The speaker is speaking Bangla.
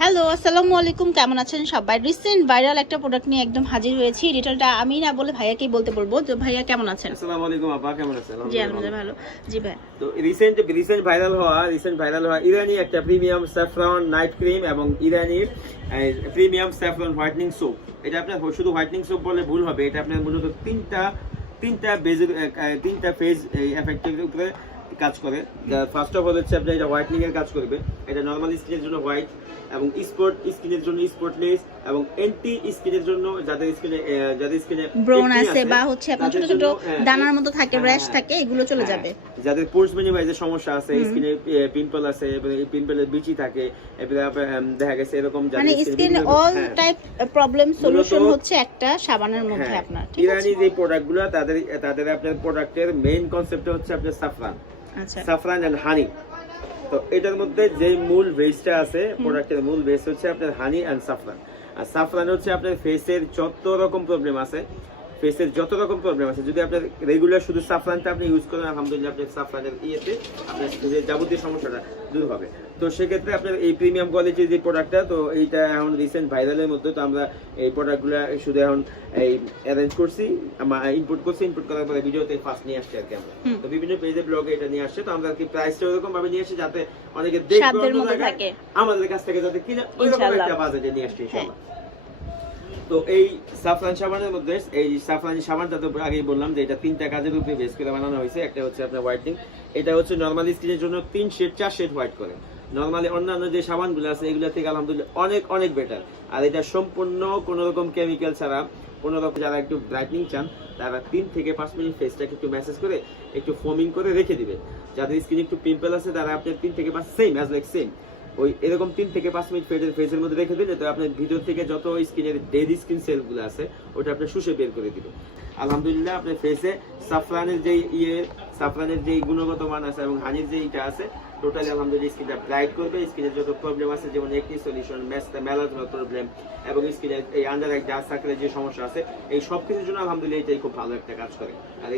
হ্যালো, আসসালামু আলাইকুম। কেমন আছেন সবাই? রিসেন্ট ভাইরাল একটা প্রোডাক্ট নিয়ে একদম হাজির হয়েছি। ডিটেলটা আমি না বলে ভাইয়াকেই বলতে বলবো। তো ভাইয়া কেমন আছেন? আসসালামু আলাইকুম আপা, কেমন আছেন? জি আলহামদুলিল্লাহ ভালো। জি ভাই। তো রিসেন্ট ভাইরাল হওয়া ইরানি একটা প্রিমিয়াম স্যাফরন নাইট ক্রিম এবং ইরানি প্রিমিয়াম স্যাফরন হোয়াইটনিং সোপ। এটা আপনার শুধু হোয়াইটনিং সোপ বলে ভুল হবে। এটা আপনার মূলত তিনটা ফেজ এফেক্টের উপরে কাজ করে। ফার্স্ট অফ অল হচ্ছে আপনার এটা হোয়াইটনিং এর কাজ করবে। এটা নরমাল স্কিনের জন্য হোয়াইট এবং স্পট স্কিনের জন্য স্পটলেস এবং এন্টি স্কিনের জন্য যাদের স্কিনে ব্রন আছে বা হচ্ছে আপনার ছোট ছোট দানার মতো থাকে, র‍্যাশ থাকে, এগুলো চলে যাবে। যাদের পোর্স মিনিমাইজের সমস্যা আছে, স্কিনে পিম্পল আছে, এই পিম্পলের বিচি থাকে, এবারে দেখা গেছে এরকম মানে skin all type problem solution হচ্ছে একটা সাবানের মধ্যে আপনার। ঠিক আছে, ইরানি যে প্রোডাক্টগুলো তাদের আপনার প্রোডাক্টের মেইন কনসেপ্ট হচ্ছে আপনার সাফরান। আচ্ছা, সাফরান এন্ড হানি। তো এটার মধ্যে যে মূল বেসটা আছে, প্রোডাক্টের মূল বেস হচ্ছে আপনার হানি এন্ড সাফরান। আর সাফরান হচ্ছে আপনার ফেসের যত রকম প্রবলেম আছে, যদি আপনার রেগুলার শুধু সাফরানটা আপনি ইউজ করেন, আলহামদুলিল্লাহ আপনার সাফরানের ইয়েতে আপনার যাবতীয় সমস্যাটা দূর হবে। তো সেক্ষেত্রে আপনার এই প্রিমিয়াম কোয়ালিটির যে প্রোডাক্টটা, তো এইটা এখন রিসেন্ট ভাইরালের মধ্যে, তো আমরা এই প্রোডাক্টগুলো শুধু এখন এই অ্যারেঞ্জ করছি, ইনপুট করার পরে ভিডিওতে ফার্স্ট নিয়ে আসছে আর কি আমরা। তো বিভিন্ন পেজে ব্লগে এটা নিয়ে আসছে, তো আমরা আর কি প্রাইসটা ওরকম ভাবে নিয়ে আসছি যাতে অনেকে দেখবে আমাদের কাছ থেকে যাতে কিনা ওইরকম একটা বাজেটে নিয়ে আসছে ইনশাআল্লাহ। তো এই সাফরান সাবানের মধ্যে, এই সাফরানি সাবানটা তো আগেই বললাম যে এটা তিনটা কাজের উপরে বেস করে বানানো হয়েছে। একটা হচ্ছে আপনার হোয়াইটনিং, এটা হচ্ছে নরমালি স্কিনের জন্য 4 শেড হোয়াইট করে। নরমালি অন্যান্য যে সাবানগুলো আছে এগুলো থেকে আলহামদুলিল্লাহ অনেক অনেক বেটার। আর এটা সম্পূর্ণ কোনো রকম কেমিক্যাল ছাড়া, কোনো রকম যারা একটু ব্রাইটনিং চান তারা 3 থেকে 5 মিনিট ফেসটাকে একটু ম্যাসেজ করে একটু ফোমিং করে রেখে দিবে। যাদের স্কিনে একটু পিম্পল আছে তারা আপনার 3 থেকে 5 সেম ওই এরকম 3 থেকে 5 মিনিট ফেসের মধ্যে রেখে দিলে তো আপনার ভিতর থেকে যত স্কিনের ডেড স্কিন সেলগুলো আছে ওটা আপনি শুষে বের করে দিবে। আলহামদুলিল্লাহ আপনার ফেসে সাফরানের যে গুণগত মান আছে এবং হানির যে ইটা আছে, টোটালি আলহামদুলিল্লাহ স্কিনটা ব্রাইট করবে। স্কিনের যত প্রবলেম আছে যেমন একনি সলিউশন, মেলানোর প্রবলেম এবং স্কিনের এই আন্ডার ডার্ক সার্কেলের যে সমস্যা আছে, এই সব কিছুর জন্য আলহামদুলিল্লাহ এটাই খুব ভালো একটা কাজ করে। আর